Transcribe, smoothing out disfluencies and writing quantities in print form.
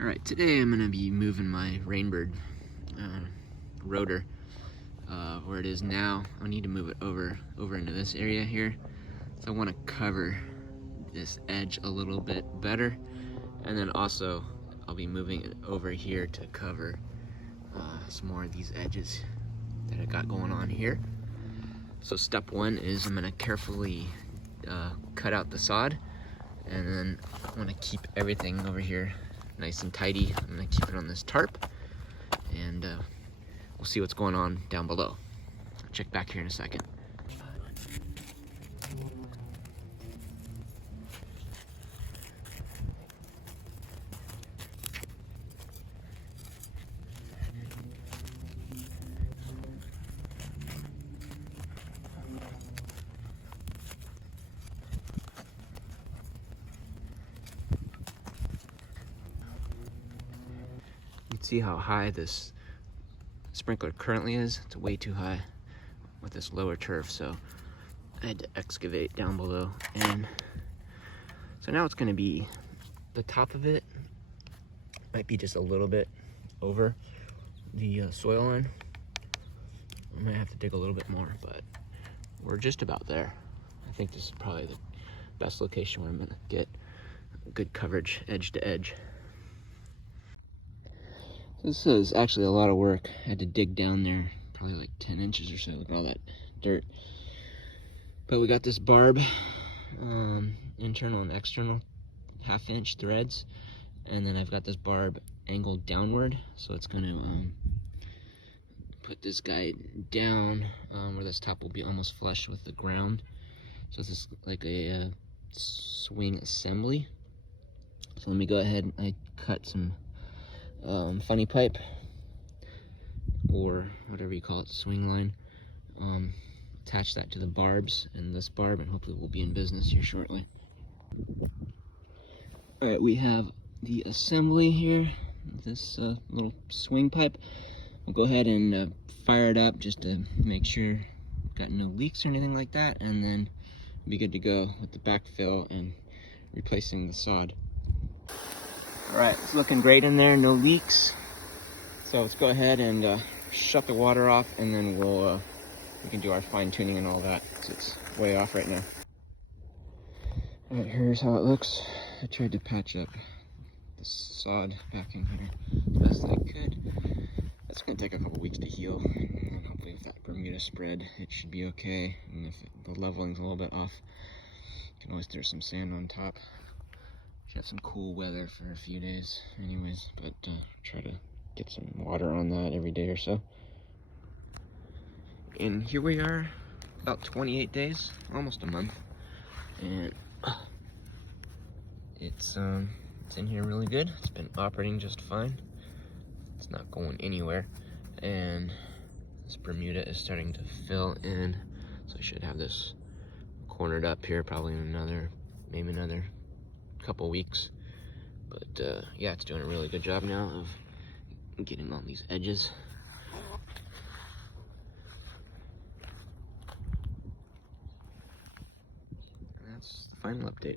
Alright, today I'm going to be moving my Rainbird rotor where it is now. I need to move it over into this area here. So I want to cover this edge a little bit better, and then also I'll be moving it over here to cover some more of these edges that I got going on here. So step one is I'm going to carefully cut out the sod, and then I want to keep everything over here nice and tidy. I'm going to keep it on this tarp, and we'll see what's going on down below. I'll check back here in a second. You can see how high this sprinkler currently is. It's way too high with this lower turf, so I had to excavate down below. And so now it's going to be, the top of it might be just a little bit over the soil line. I might have to dig a little bit more, but we're just about there. I think this is probably the best location where I'm going to get good coverage edge to edge. This is actually a lot of work. I had to dig down there probably like 10 inches or so. Look at all that dirt. But we got this barb, internal and external 1/2 inch threads, and then I've got this barb angled downward, so it's going to put this guy down where this top will be almost flush with the ground. So this is like a swing assembly. So let me go ahead. I cut some funny pipe, or whatever you call it, swing line. Attach that to the barbs and this barb, and hopefully we'll be in business here shortly. Alright, we have the assembly here, this little swing pipe. We'll go ahead and fire it up just to make sure we've got no leaks or anything like that, and then we'll be good to go with the backfill and replacing the sod. Alright, it's looking great in there, no leaks. So let's go ahead and shut the water off, and then we can do our fine tuning and all that, because it's way off right now. Alright, here's how it looks. I tried to patch up the sod back in here as best I could. That's going to take a couple weeks to heal, and hopefully with that Bermuda spread, it should be okay. And if the leveling's a little bit off, you can always throw some sand on top. Should have some cool weather for a few days anyways, but try to get some water on that every day or so. And here we are, about 28 days, almost a month, and it's in here really good. It's been operating just fine. It's not going anywhere, and this Bermuda is starting to fill in, so I should have this cornered up here probably in maybe another couple weeks. But yeah, it's doing a really good job now of getting on these edges. And that's the final update.